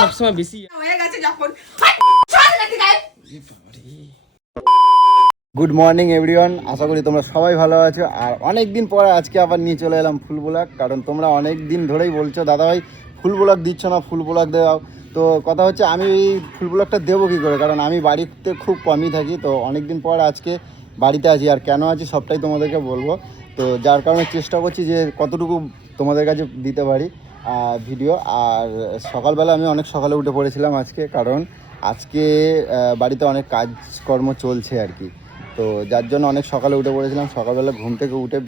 সবসময় বেশি হয়ে গেছে যখন। গুড মর্নিং এভরিওয়ান, আশা করি তোমরা সবাই ভালো আছো। আর অনেক দিন পরে আজকে আবার নিয়ে চলে এলাম ফুল ব্লগ, কারণ তোমরা অনেক দিন ধরেই বলছো দাদাভাই ফুল ব্লগ দিচ্ছ না, ফুল ব্লগ দাও। তো কথা হচ্ছে আমি এই ফুল ব্লগটা দেবো কী করে, কারণ আমি বাড়িতে খুব কমই থাকি। তো অনেক দিন পর আজকে বাড়িতে আছি, আর কেন আছি সবটাই তোমাদেরকে বলবো। তো যার কারণে চেষ্টা করছি যে কতটুকু তোমাদের কাছে দিতে পারি ভিডিও। আর সকালবেলা আমি অনেক সকালে উঠে পড়েছিলাম আজকে, কারণ আজকে বাড়িতে অনেক কাজকর্ম চলছে আর কি। তো যার জন্য অনেক সকালে উঠে পড়েছিলাম। সকালবেলা ঘুম থেকে উঠে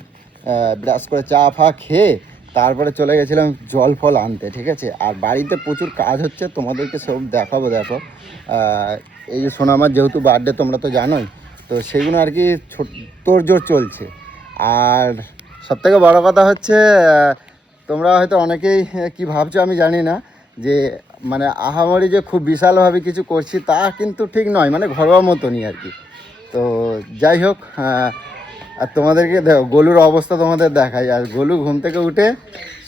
ব্রাশ করে চা ফা খেয়ে তারপরে চলে গেছিলাম জল ফল আনতে, ঠিক আছে। আর বাড়িতে প্রচুর কাজ হচ্ছে, তোমাদেরকে সব দেখাবো। দেখো এই যে সোনামার যেহেতু বার্থডে তোমরা তো জানোই, তো সেইগুলো আর কি তোড়জোড় চলছে। আর সবথেকে বড় কথা হচ্ছে তোমরা হয়তো অনেকেই কি ভাবছো আমি জানি না, যে মানে আহামরি যে খুব বিশালভাবে কিছু করছি তা কিন্তু ঠিক নয়, মানে ঘরোয়া মতনই আর কি। তো যাই হোক, আর তোমাদেরকে দেখো গোলুর অবস্থা তোমাদের দেখাই। আর গোলু ঘুম থেকে উঠে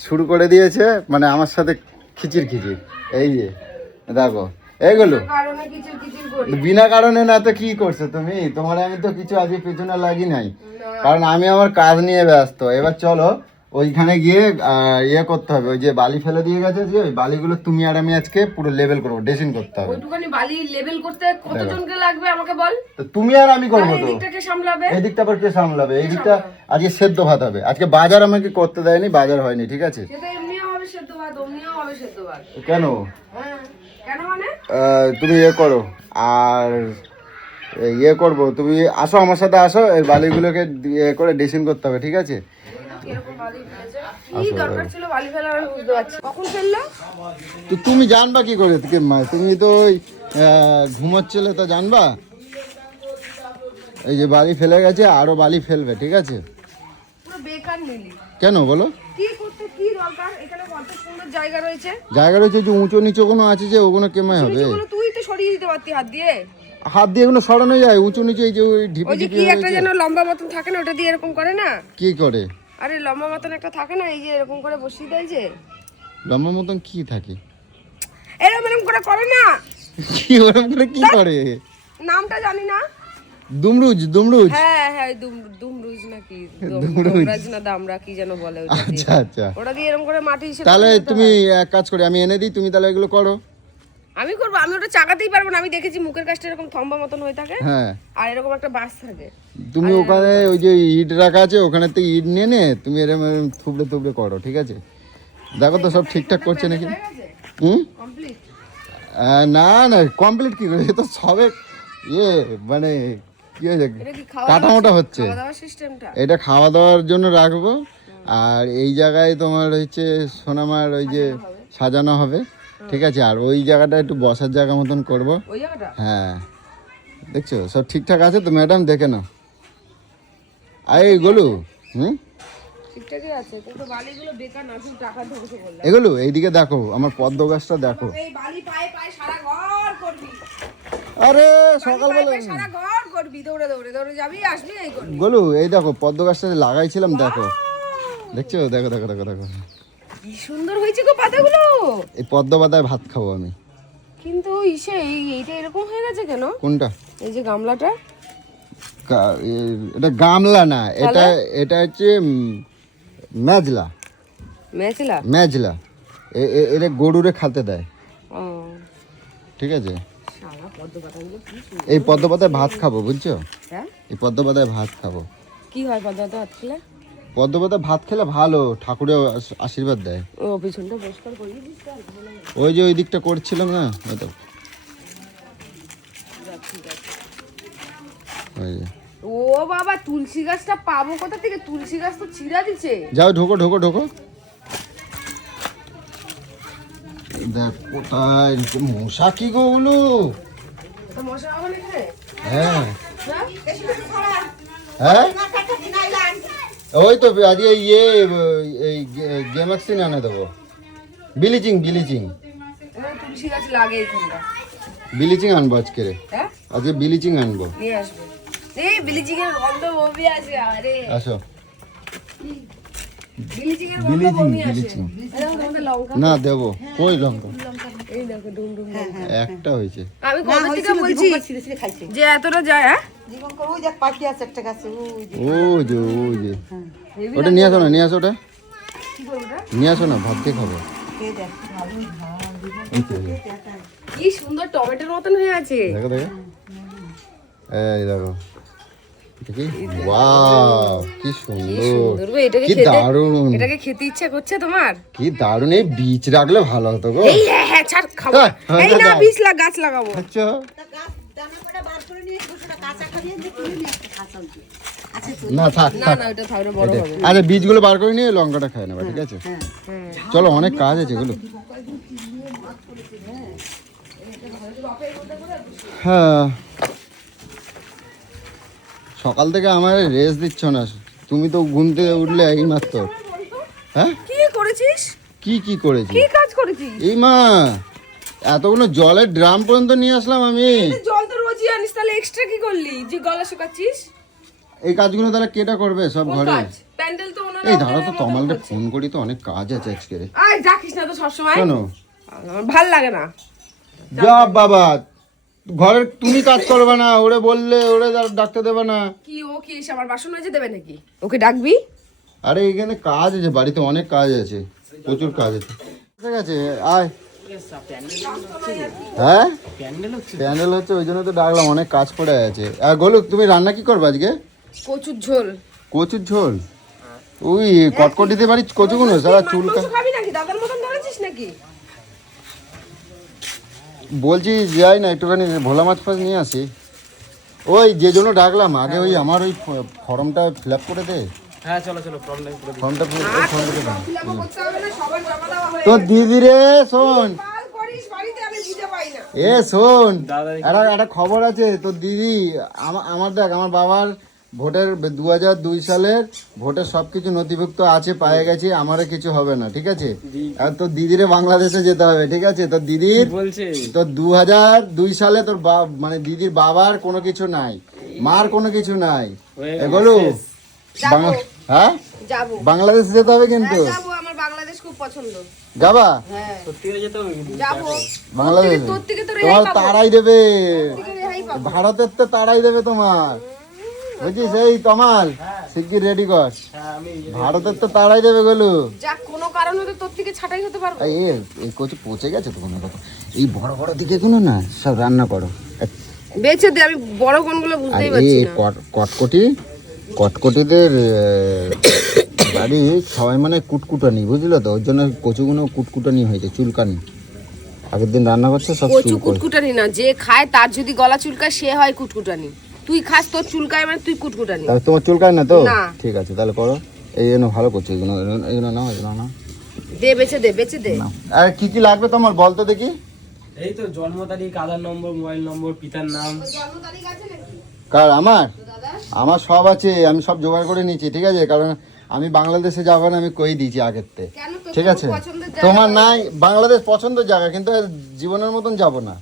শুরু করে দিয়েছে মানে আমার সাথে খিচির। এই যে দেখো, এই গোলু বিনা কারণে না তো কি করছো তুমি? তোমার আমি তো কিছু আজকে পেছনে লাগি নাই, কারণ আমি আমার কাজ নিয়ে ব্যস্ত। এবার চলো ওইখানে গিয়ে ইয়ে করতে হবে, ওই যে বালি ফেলে দিয়ে গেছে, যে ওই বালিগুলো তুমি আর আমি আজকে পুরো লেভেল করবো, ড্রেসিং করতে হবে। ওইটুখানি বালি লেভেল করতে কতজনকে লাগবে আমাকে বল। তো তুমি আর আমি করবো। তো এদিকটা কে সামলাবে? এই দিকটা আবার কে সামলাবে? এই দিকটা আজকে সেদ্ধ ভাত হবে। আজকে বাজার আমাকে করতে দেয়নি, বাজার হয়নি, ঠিক আছে। সেটা এমনিও হবে সেদ্ধ ভাত, অমনিও হবে সেদ্ধ ভাত। কেন? হ্যাঁ কেন মানে? তুমি ইয়ে করো, আর ইয়ে করবো, তুমি আসো আমার সাথে, আসো এই বালিগুলোকে ইয়ে করে ড্রেসিং করতে হবে, ঠিক আছে। তো তুমি জানবা কি করে? তুমি তো ওই ঘুমোচ্ছিলে, তো জানবা। এই যে বালি ফেলে গেছে, আরো বালি ফেলবে, ঠিক আছে। কেন বলো? জায়গা রয়েছে যে উঁচু নিচু কোনো আছে, যে ওগুলো কেমন হবে? তুই তো সরিয়ে দিতে পারতি হাত দিয়ে এগুলো সরানো যায়। উঁচু নিচু এই যে ওই ঢিপি কি একটা যেন লম্বা মতন থাকে না, ওটা দিয়ে এরকম করে না? কি করে? আরে লম্বা মতন একটা থাকে না, এই যে এরকম করে বসিয়ে দেয়। যে লম্বা মতন কি থাকে? এরকম করে করে না? কি ওরকম করে কি করে? নামটা জানি না। দুমরুজ। হ্যাঁ দুমরুজ নাকি দুমরাজ না দামরা কি যেন বলে ওটা। আচ্ছা ওটা দিয়ে এরকম করে মাটি হিসেবে। তাহলে তুমি এক কাজ করে আমি এনে দিই, তুমি তাহলে এগুলো করো। আমি করবো? আমি ওটা চাকাতেই পারবো না। আমি দেখেছি মুখের কাছটা এরকম থম্বা মতন হয়ে থাকে, হ্যাঁ, আর এরকম একটা বাস থাকে। তুমি ওখানে ওই যে ইট রাখা আছে, ওখানে তো ইট নিয়ে তুমি এরকম থুবড়ে করো, ঠিক আছে। দেখো তো সব ঠিকঠাক করছে নাকি। না কমপ্লিট কি করে? তো সবে মানে কি হয়েছে, কাটামোটা হচ্ছে। এটা খাওয়া দাওয়ার জন্য রাখবো। আর এই জায়গায় তোমার হচ্ছে সোনামার ওই যে সাজানো হবে, ঠিক আছে। আর ওই জায়গাটা একটু বসার জায়গা মতন করবো। হ্যাঁ, দেখছো সব ঠিকঠাক আছে তো ম্যাডাম? দেখে নাও। এই গোলু, এগুলো এইদিকে দেখো, আমার পদ্ম গাছটা দেখো। আরে সকালবেলা গোলু এই দেখো পদ্ম গাছটা লাগাইছিলাম, দেখো, দেখছো? দেখো কি সুন্দর হয়েছে গো পাতাগুলো। এই পদ্ম পাতায় ভাত খাবো আমি। কিন্তু এইটা এরকম হয়ে গেছে কেন? কোনটা? এই যে গামলাটা। এটা গামলা না, এটা হচ্ছে মেজলা। এটা গরুরে খাতে দেয়, ঠিক আছে। এই পদ্ম পাতায় ভাত খাবো, বুঝছো? এই পদ্ম পাতায় ভাত খাবো। কি হয় পদ্ম পাতায় ভাত খেলে? পদ্ম পাতায় ভাত খেলে ভালো, ঠাকুরের আশীর্বাদ দেয়। ও পিছনটা পরিষ্কার করিয়ে দিস। ওই যে ওই দিকটা করছিলাম না, ও বাবা, তুলসী গাছটা পাবো কোথা থেকে? তুলসী গাছ তো ছিঁড়া দিছে। যাও ঢোকো। দেখ কোথায় মশা, কি গো বলু? হ্যাঁ ওই তো আজকে এই গেমাক্সিন আনে দেবো। ব্লিচিং আনবো আজকে। আজকে ব্লিচিং আনবো। এই বিলিচিংয়ের গন্ধ বমি আসে আরে আসো বিলিচিংয়ের গন্ধ বমি আসে বিলিচিং এরকম তোমাদের লঙ্কা না দেবো কই লঙ্কা এই দেখো ডুমডুম একটা হয়েছে আমি কবে থেকে বলছি যে এতটা যায় হ্যাঁ জীবনকর ওই দেখ পাখি আছে একটা গাছে ওই যে ওই যে ওটা নিয়ে আসো না নিয়ে আসো ওটা কি করবো ওটা? নিয়ে আসো না ভাত দিয়ে খাবো খেয়ে দেখ ভালোই ভালো এই তো, এই। কি সুন্দর টমেটোর মতন হয়ে আছে দেখো দেখো এই দেখো দেখি ওয়াও কি কি সুন্দর সুন্দর গো, এটাকে কি খেতে দারুণ এটাকে খেতে ইচ্ছা করছে তোমার কি দারুণ এই বীজ রাখলে ভালো হতো গো এই হ্যাঁ ছাড় খাবো হ্যাঁ, এই না দাও। বীজ গাছ লাগাবো আচ্ছা তা গাছ দানা কটা বার করে নিয়ে সেটা কাঁচা খাইয়ে দিয়ে তুলে নিয়ে একটা কাঁচা উঠে আছে তো না থাক না থাক না ওটা থাকলে বড় এটা- হবে আচ্ছা বীজগুলো বার করে নিয়ে লঙ্কাটা খাই নেবা ঠিক আছে হ্যাঁ চলো অনেক কাজ আছে এগুলো হ্যাঁ সকাল থেকে আমার রেস্ট দিচ্ছ না তুমি তো ঘুম থেকে উঠলে এই মাত্র হ্যাঁ কি করেছিস কি করেছি কি কাজ করেছিস এই মা এতগুলো জলের ড্রাম পর্যন্ত নিয়ে আসলাম আমি জল তো রোজই আনিস তাহলে এক্সট্রা কি করলি যে গলা শুকাচ্ছিস এই কাজগুলো তাহলে কেটা করবে সব কোন ঘরে কাজ প্যান্ডেল তো ওনারা এই দাঁড়া তো তমালটা ফোন করি তো অনেক কাজ আছে আজকে আয় ডাকিস না তো সবসময় কেন আমার ভাল লাগে না যা বাবা ঘরের তুমি কাজ করবে না ওরে বললে ওরে ডাকতে দেবে না কি ও কি এসে আমার বাসন মেজে দেবে নাকি ওকে ডাকবি আরে এখানে কাজ আছে বাড়িতে অনেক কাজ আছে প্রচুর কাজ আছে ঠিক আছে আয় হ্যাঁ প্যান্ডেল হচ্ছে ওই জন্য তো ডাকলাম অনেক কাজ পড়ে আছে আর গোলু তুমি রান্না কি করবে আজকে কচুর ঝোল কচুর ঝোল ওই কটকটিতে বাড়ি কচুগুলো সারা চুলকা মাংস খাবি নাকি দাদার মতন ধরেছিস নাকি বলছি যাই না একটুখানি ভোলা মাছ ফাছ নিয়ে আসি ওই যে জন্য ডাকলাম আগে ওই আমার ওই ফর্মটা ফিল আপ করে দে হ্যাঁ চলো চলো প্রবলেম করে ফর্মটা ফর্মটা দে খিলাপও করতে হবে না সবার জমা দেওয়া হয়ে তো দিদি রে শোন কাল করিস বাড়িতে আমি বুঝে পাই না এ শোন দাদা একটা খবর আছে তো দিদি আমার দেখ আমার বাবার ভোটের 2002 সালের ভোটের সবকিছু নথিভুক্ত আছে পায়ে গেছি আমারও কিছু হবে না ঠিক আছে আর তোর দিদিরে বাংলাদেশে যেতে হবে ঠিক আছে তোর দিদির বলছে তোর 2002 সালে তোর মানে দিদির বাবার কোনো কিছু নাই মার কোনো কিছু নাই হয়ে গেল, এগুলো যাবো হ্যাঁ যাবো বাংলাদেশ যেতে হবে কিন্তু হ্যাঁ, যাবো আমার বাংলাদেশ খুব পছন্দ যাবা হ্যাঁ সত্যি হয়ে যেতে হবে কিন্তু যাবো বাংলাদেশ তোর থেকে তো রেহাই তোমার পাবো তাড়াই দেবে তোর থেকে রেহাই পাবো ভারতের তো তাড়াই দেবে তোমার বুঝছিস এই তমাল শিগগির রেডি কর হ্যাঁ আমি ভারতের তো তাড়াই দেবে গেলু যা কোনো কারণ হতে তোর থেকে ছাটাই হতে পারবো এই কচু পচে গেছে তো কোনো কথা এই বড় বড় দিকে কোনো না সব রান্না করো বেঁচে দে আমি বড় কোনগুলো আর বুঝতেই এই পারছি না কটকটিদের বাড়ি সবাই মানে কুটকুটানি বুঝলো তো ওর জন্য কচুগুলো কুটকুটানি হয়েছে চুলকানি আগের দিন রান্না করছে সব কচু চুলকো কুটকুটানি না যে খায় তার যদি গলা চুলকায় সে হয় কুটকুটানি তুই খাস তোর চুলকায় মানে তুই কুটকুটানি তাহলে তোমার চুলকায় না তো না। ঠিক আছে তাহলে করো এই জন্য ভালো করছো এগুলো নাও এগুলো নাও দে বেঁচে দে বেঁচে দে নাও। আর কি কি লাগবে তোমার বল তো দেখি এই তো জন্ম তারিখ আধার নম্বর মোবাইল নম্বর পিতার নাম জন্ম তারিখ আছে নাকি কার আমার দাদা আমার সব আছে আমি সব জোগাড় করে নিয়েছি ঠিক আছে কারণ আমি বাংলাদেশে যাবো না আমি কই দিয়েছি আগের থেকে কেন তোর ঠিক আছে পছন্দের জায়গা তোমার নাই বাংলাদেশ পছন্দের জায়গা কিন্তু আর জীবনের মতন যাব না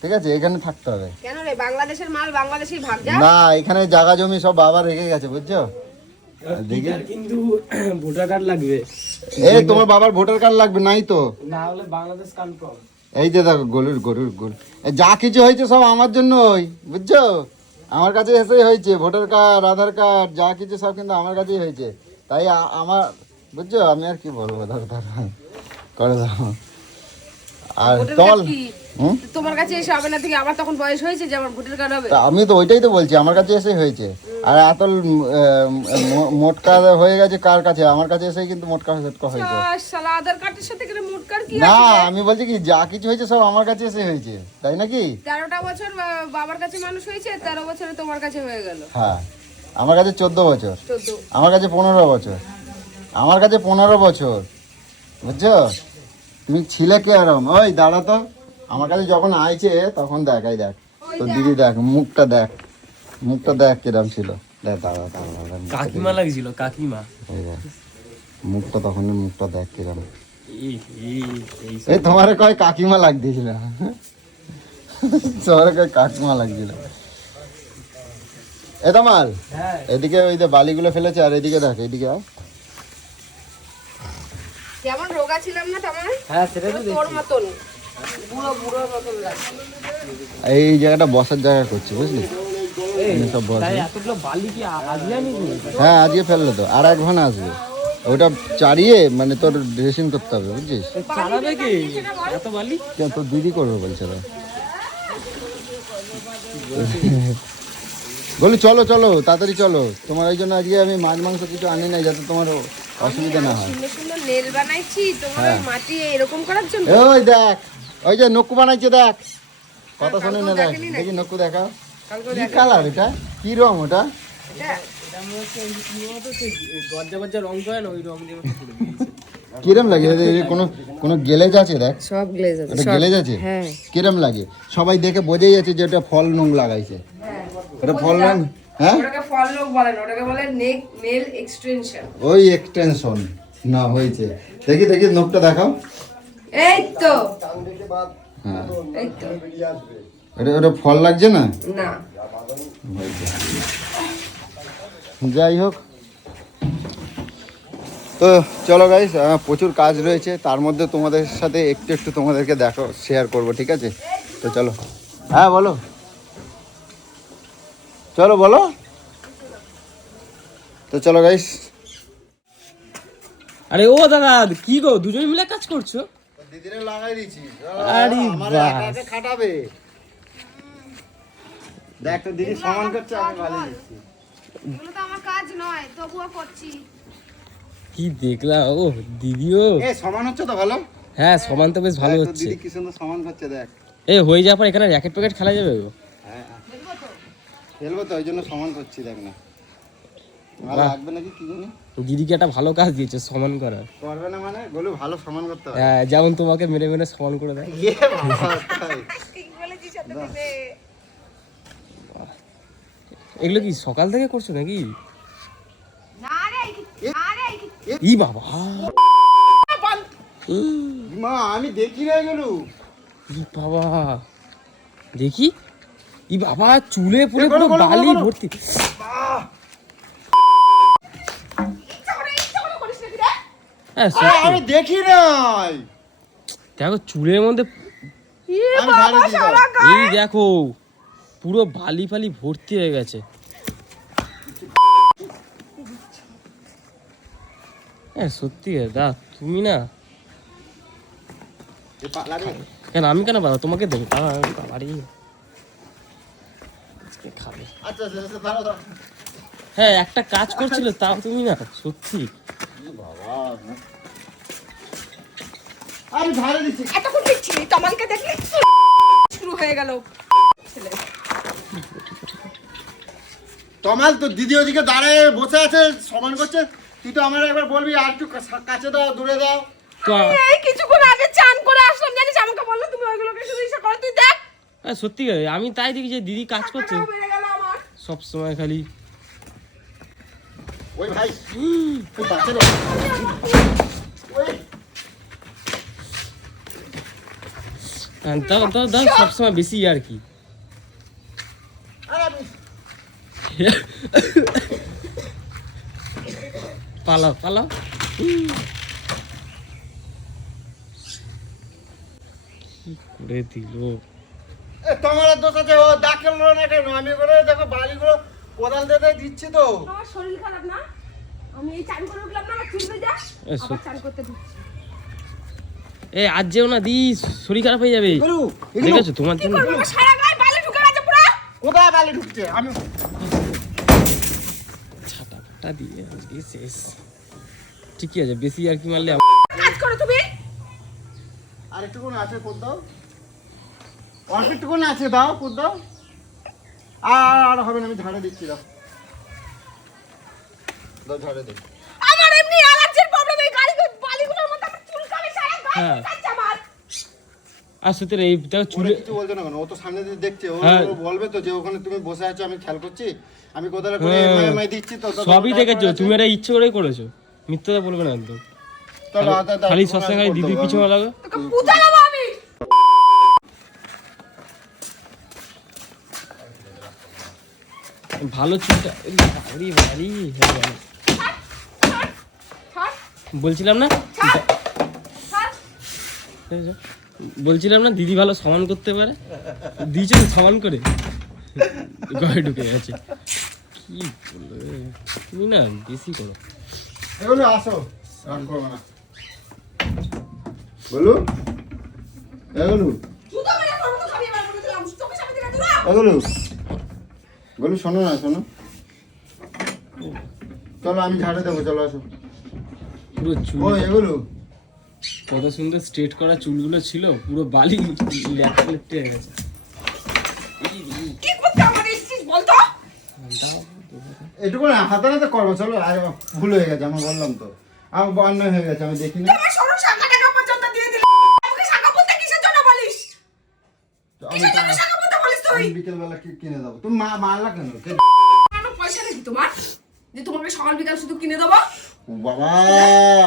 ঠিক আছে এখানে থাকতে হবে কেন রে বাংলাদেশের মাল বাংলাদেশেই ভাগ যা না এখানে জায়গা জমি সব বাবা রেখে গেছে বুঝছো দেখি পিতার কিন্তু ভোটার কার্ড লাগবে এই তোমার বাবার ভোটার কার্ড লাগবে নাই তো না হলে বাংলাদেশ কনফার্ম এই যে দেখো গরুর গোল যা কিছু হয়েছে সব আমার জন্যই বুঝছো আমার কাছে এসেই হয়েছে ভোটার কার্ড আধার কার্ড যা কিছু সব কিন্তু আমার কাছেই হয়েছে তাই আমার বুঝছো আমি আর কি বলবো ধরো করে দাও আর ভোটার তোমার কার্ড কি হুম? তোমার কাছে এসে হবে না থেকে আমার তখন বয়স হয়েছে যে আমার ভোটার কার্ড হবে তা আমি তো ওইটাই তো বলছি আমার কাছে এসেই হয়েছে আর এত মোটকা হয়ে গেছে কার কাছে আমার কাছে এসেই কিন্তু মোটকা হয়েছে শালা আধার কার্ডের সাথে করে মোটকার কি না আছে আমি বলছি কি যা কিছু হয়েছে সব আমার কাছে এসে হয়েছে তাই নাকি 13টা বছর বাবার কাছে মানুষ হয়েছে 13 বছরে তোমার কাছে হয়ে গেল হ্যাঁ আমার কাছে 14 বছর 14 আমার কাছে 15 বছর আমার কাছে 15 বছর বুঝছো তুমি ছিলে কে আরাম ওই দাঁড়া তো আমার কাছে যখন আইছে তখন দেখাই দেখ তো দিদি দেখ মুখটা দেখ কিরম ছিল দেখ দাঁড়া কাকিমা লাগছিল কাকিমা মুখটা তখন মুখটা দেখ কিরম এই এই তোমার কয় কাকিমা লাগতেছিল তোমার কয় কাকিমা লাগছিল এ তামাল হ্যাঁ এদিকে ওই যে বালিগুলো ফেলেছে, আর এদিকে দেখ, এদিকে আয়। কেমন রোগা ছিলাম না তোমার? হ্যাঁ সেটা তো তোর মতন বুড়ো বুড়ো মতন লাগছে। এই জায়গাটা বসার জায়গা করছে, বুঝলি? এখানে সব বসে। তাই এতগুলো বালি কি আজকে আনিস? হ্যাঁ আজকে ফেললে তো, আর এক ঘন আসবে। ওটা চারিয়ে মানে তোর ড্রেসিং করতে হবে, বুঝছিস? চালাবে কি এত বালি? কেন, তোর দিদি করবে বলছে না? বলি চলো চলো তাড়াতাড়ি চলো, তোমার ওই জন্য আজকে আমি মাছ মাংস কিছু আনি নাই, যাতে তোমার অসুবিধা না হয়। সুন্দর সুন্দর নেল বানাইছি তোমার ওই মাটি এরকম করার জন্য। ওই দেখ, ওই যে নক্কু বানাইছে, দেখ কথা শোনে না, দেখ দেখি নক্কু দেখা। কি কালার এটা, কি রং ওটা? দরজা বজ্জা রং করে না, ওই রং দিয়ে করে দিয়েছে। কিরম লাগে? কোনো কোনো গেলেজ আছে? দেখ সব গ্লেজ আছে। এটা গেলেজ আছে? হ্যাঁ। কিরম লাগে? সবাই দেখে বোঝেই যাচ্ছে যে এটা ফল নং লাগাইছে। এটা ফল নং, হ্যাঁ ওটাকে ফল লোক বলে না, ওটাকে বলে নেল এক্সটেনশন। ওই এক্সটেনশন না হয়েছে। দেখি দেখি নখটা দেখাও। এই তো, হ্যাঁ এই তো। এটা ওটা ফল লাগছে না? না যাই হোক, তো চলো গাইস, প্রচুর কাজ রয়েছে, তার মধ্যে তোমাদের সাথে একটু একটু তোমাদেরকে দেখো শেয়ার করব, ঠিক আছে? তো চলো। হ্যাঁ বলো, চলো বলো। তো চলো গাইস। আরে ও দাদা কি গো, দুজন মিলে কাজ করছো? দিদিরে লাগাই দিয়েছি, আরে আমার বাস। একা একা খাটাবে। দেখ তো দিদি সমান করছে, আমি ভালো দিচ্ছি। এগুলো তো আমার কাজ নয়, তবুও করছি। কি দেখলা, ও দিদিও এ সমান হচ্ছে তো ভালো? হ্যাঁ সমান তো বেশ ভালো দেখ তো হচ্ছে। দিদি কি সুন্দর সমান করছে, দেখ। এ হয়ে যাওয়ার পর এখানে র্যাকেট প্যাকেট খেলা যাবে গো? হ্যাঁ খেলবো তো, ওই জন্য সমান করছি, দেখ না ভালো বাহ। লাগবে নাকি কি জানি। দিদিকে একটা ভালো কাজ দিয়েছে সমান করার। করবে না মানে গোলু ভালো সমান করতে হবে। হ্যাঁ, যেমন তোমাকে মেরে মেরে সমান করে দেয়। ইয়ে বাবা, তাই। ঠিক বলেছিস সাথে দিবে। এগুলো কি সকাল থেকে করছো নাকি? না রে, না রে। ই বাবা, মা আমি দেখি রে গেলু। ই বাবা দেখি, ই বাবা চুলে পুরো এ, বলো, পুরো বলো, বালি বলো। ভর্তি। হ্যাঁ সত্যি। আমি দেখি নাই, দেখো চুলের মধ্যে আমি ঝাড়ে দিই দাও। এই দেখো পুরো বালি ফালি ভর্তি হয়ে গেছে। হ্যাঁ সত্যি দা, তুমি না এ পালা রে। কেন, আমি কেন পাবো তোমাকে দেবো? বাড়ি খাবে। আচ্ছা আচ্ছা আচ্ছা, দাঁড়াও দাঁড়াও। হ্যাঁ একটা কাজ করছিল তাও তুমি না, সত্যি। বাবা আমি ঝাড়ে দিচ্ছি। এতক্ষণ দেখছিলি, তমালকে দেখলি শুরু হয়ে গেল। তমাল তো দিদি ওদিকে দাঁড়িয়ে বসে আছে, সমান করছে। তুই তো আমার একবার বলবি আর একটু কাছে দাও, দূরে দাও। তো এই কিছুক্ষণ আগে চান করে আসলাম, জানিস আমাকে বললো তুমি ওইগুলোকে শুধু ইচ্ছা করো, তুই দেখ। হ্যাঁ সত্যি আমি তাই দেখি যে দিদি কাজ করছে টাকাটাও বেড়ে গেল আমার। সব সময় খালি। ওই ভাই তুই বাঁচে রে। ওই দাও দাও দাও, সবসময় বেশি আর কি। আর আমি পালাও পালাও। কি করে দিল? এ তোমার দোষ আছে, ও দাখেল না কেন? আমি করে দেখো বালিগুলো কোদাল দিয়ে দিচ্ছি তো। আমার শরীর খারাপ না, আমি এই চান করে উঠলাম না, আমার চুল ভেজা, এ, আবার চান করতে ঢুকছি। এ আজ যেও না দি, শরীর খারাপ হয়ে যাবে। এগুলো দেখেছো তোমার জন্য? আমার সারা গায়ে বালি ঢুকে গেছে পুরো। কোথায় বালি ঢুকছে? আমি ছাতা ফাটা দিয়ে আজকে শেষ। ঠিকই আছে, বেশি আর কি মারলে কাজ করো তুমি। আরেকটুকুন আছে, কোদ দাও। অল্পটুকুন আছে, দাও কোদ দাও। আর হবে না, আমি ঝাড়ে দিচ্ছি, দাও দাও ঝাড়ে দিই। আমার এমনি অ্যালার্জির প্রবলেম, এই বালিগুলোর মধ্যে আমার চুলকানি সারা হ্যাঁ। গায়ে কাটছে আমার। আর সত্যি রে, এই দেখো ওরা চুলে কিছু বলছে না কেন? ও তো সামনে দিয়ে দেখছে, ও হ্যাঁ। ও বলবে তো যে ওখানে তুমি বসে আছো, আমি খেয়াল করছি, আমি কোদালে করে হ্যাঁ। মাই দিচ্ছি তো। সবই দেখেছো, তুমি এটা ইচ্ছে করেই করেছো, মিথ্যা বলবে না একদম। খালি সবসময় খালি দিদির পিছনে লাগো। তোকে বুঝালাম আমি। ভালো চুলটা বাড়ি বাড়ি হ্যাঁ ভালো। বলছিলাম না বলছিলাম না দিদি ভালো সমান করতে পারে, দিয়েছে তো সমান করে ঘরে ঢুকে গেছে। কি বলবে তুমি না বেশি করো। এগুলো আসো, রান করবো না বলু, এগুলো এগুলো বলু, শোনো না শোনো, চলো আমি ঝাড়ে দেবো, চলো আসো। পুরো চুল ও এগুলো কত সুন্দর স্ট্রেট করা চুলগুলো ছিল, পুরো বালি লেপটে লেপটে হয়ে গেছে। এটুকু না হাতে নাতে করবো, চলো। আর ভুল হয়ে গেছে আমার, বললাম তো আমার অন্যায় হয়ে গেছে, আমি দেখিনি। আমি বিকেলবেলা কিনে দেবো, তুমি মারলা কেন? পয়সা নেই তোমার যে তোমাকে সকাল বিকাল শুধু কিনে দেবো? ও বাবা,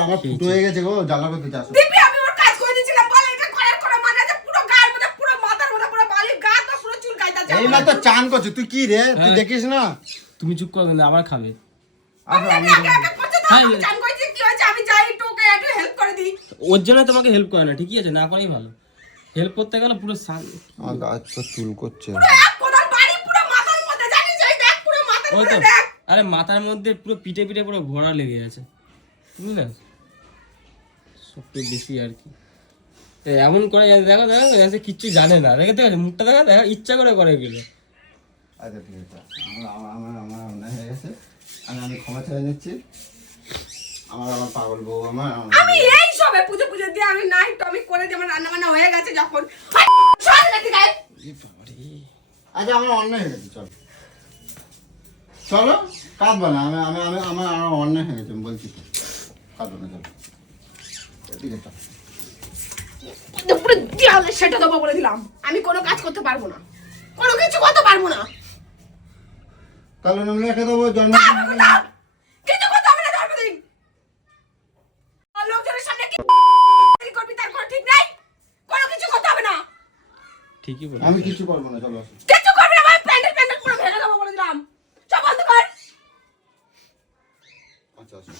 আমার ফুটো হয়ে গেছে গো, জ্বালা করতে চাস? দিবি, আমি ওর কাজ করে দিয়েছিলাম, বলে এটা করার কোনো মানে আছে? পুরো গায়ের মধ্যে, পুরো মাথার মধ্যে, পুরো বালির গা তো পুরো চুল গাইতাছে। এই মাত্র চান করছে, তুই কি রে? তুই দেখিস না? তুমি চুপ করবে না, আবার খাবে। আচ্ছা, আমি আগে আগে করছে তো, আমি জান কইছি কি হয়েছে, আমি যাই একটু ওকে একটু হেল্প করে দিই। ওর জন্য তোমাকে হেল্প করে না, ঠিকই আছে, না করাই ভালো। হেল্প করতে গেলে পুরো আমার গাছ তো চুল করছে। পুরো এক কোদাল বাড়ি পুরো মাথার মধ্যে, জানিস? এই দেখ পুরো মাথার ওই তো, মধ্যে দেখ। আরে মাথার মধ্যে পুরো পিঠে পিঠে পুরো ঘোড়া লেগে গেছে, বুঝলে? সবচেয়ে বেশি আর কি এমন করে, দেখো দেখো সে কিচ্ছু জানে না, দেখে দেখো মুখটা দেখো দেখো, ইচ্ছা করে করে গেলো। আচ্ছা ঠিক আছে, আমার অন্যায় হয়ে গেছে, আমি ক্ষমা চেয়ে নিচ্ছি। আমার পাগল বউ, আমি এই সবে পুজো পুজো দিয়ে আমি নাই তো আমি করে দিয়ে আমার রান্না বান্না হয়ে গেছে যখন সব রেডি গায়। আচ্ছা আমার অন্যায় হয়ে গেছে, চলো চলো, কাঁদবা না। আমার অন্যায় হয়ে গেছে, আমি বলছি তো, কাঁদবো না, চলো ঠিক আছে। পুরো দেয়ালে সেটা দেবো বলে দিলাম, আমি কোনো কাজ করতে পারবো না, কোনো কিছু করতে পারবো না। তাহলে আমি রেখে দেবো জন্ম। পারবো না, কিছু করতে হবে না জন্মদিন। আর লোকজনের সামনে কি করবি তার কোনো ঠিক নাই, কোনো কিছু করতে হবে না। ঠিকই বলে আমি কিছু করবো না, চলো আসো। কিছু করবি না, আমি প্যান্ডেল প্যান্ডেল পুরো ভেঙে দেবো বলে দিলাম, সব বন্ধ কর। আচ্ছা আসো।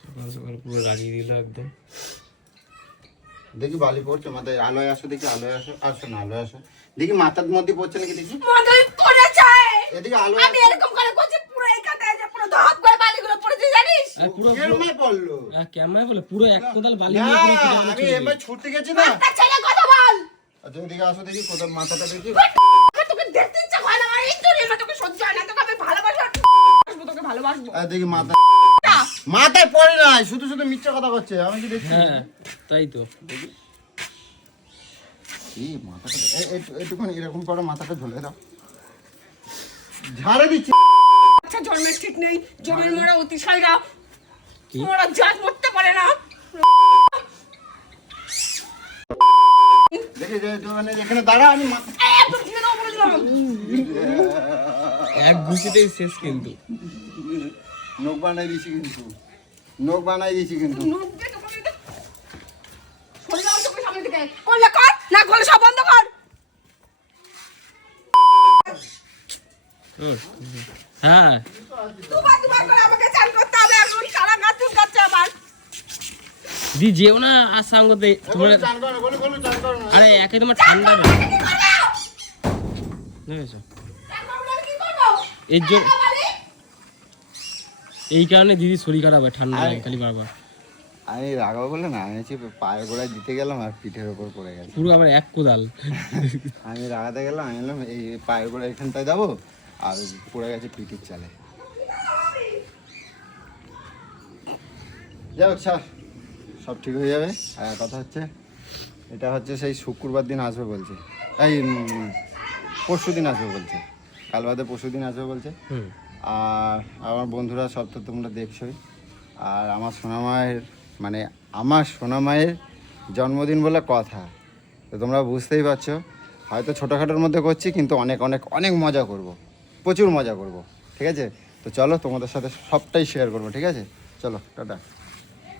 সকাল সকাল পুরো রাগিয়ে দিল একদম। দেখি বালি পড়ছে মাথায়, আলোয় আসো, দেখি আলোয় আসো, আসো না আলোয় আসো, দেখি মাথার মধ্যে পড়ছে নাকি দেখি। মদই পড়েছে, এদিকে আলো, আমি এরকম করে করছি পুরো এই কাটায় যে পুরো ধপ করে বালিগুলো পড়েছে জানিস? আর পুরো কেরমায় পড়লো? ক্যামেরায় বলে পুরো এক কোদাল বালি না, নিয়ে পুরো পিঠে পিঠে আমি চলে এবার গেছে। ছুটতে গেছি না। তার ছেলে কথা বল। আচ্ছা এদিকে আসো, দেখি কোথাও মাথাটা দেখি। তোকে দেখতে ইচ্ছা হয় না, আমার এই তোর এমা তোকে সহ্য হয় না, তোকে আমি ভালোবাসবো, তোকে ভালোবাসবো। আর দেখি মাথায় পড়ে নাই, শুধু শুধু মিথ্যা কথা করছে, আমি কি দেখছি? হ্যাঁ তাই তো, এই মাথাটা একটুখানি এরকম করে মাথাটা ঝুলে দাও, ঝাড়ে দিচ্ছি। আচ্ছা জন্মের ঠিক নেই, জন্মের মোড়া অতিশালরা কি? মোড়া জাত মরতে পারে না। দেখি যে মানে এখানে দাঁড়া, আমি মাথা একদম ছিঁড়ে দেবো বলে দিলাম। এক ঘুষিতেই শেষ কিন্তু। নখ বানাই দিয়েছি কিন্তু, নখ বানাই দিয়েছি কিন্তু। নোখ দিয়ে তোকে আমি সরে যাও তোকে সামনে থেকে, করলে কর, না করলে সব বন্ধ কর। হ্যাঁ দুবার করে আমাকে চান করতে হবে, এখন সারা গা চুল কাচ্ছে আমার। দি যেও না আর সাঙ্গতে তোমার, চান করো না, বলো চান করো না। আরে একে তোমার ঠান্ডা কি করবো? বুঝেছো? চান করবো না, কি করবো? এর জন্য বালি? এই কারণে দিদি শরীর খারাপ হয়, ঠান্ডা লাগে খালি বারবার। আমি রাগাবো বলে না, আমি হচ্ছে পায়ের গোড়ায় দিতে গেলাম আর পিঠের ওপর পড়ে গেছে। পুরো আবার এক কোদাল। আমি রাগাতে গেলাম, আমি বললাম এই পায়ের গোড়া এখানটায় যাবো, আর পড়ে গেছে পিঠির চালে। যাই হোক স্যার, সব ঠিক হয়ে যাবে। আর কথা হচ্ছে, এটা হচ্ছে সেই শুক্রবার দিন আসবে বলছে, এই পরশু দিন আসবে বলছে, কাল বাদে পরশু দিন আসবে বলছে। হুম। আর আমার বন্ধুরা সব তো তোমরা দেখছোই। আর আমার সোনামায়ের মানে আমার সোনামায়ের জন্মদিন বলে কথা, তো তোমরা বুঝতেই পারছো, হয়তো ছোটোখাটোর মধ্যে করছি কিন্তু অনেক অনেক অনেক মজা করব, প্রচুর মজা করব, ঠিক আছে? তো চলো তোমাদের সাথে সবটাই শেয়ার করবো, ঠিক আছে? চলো টাটা।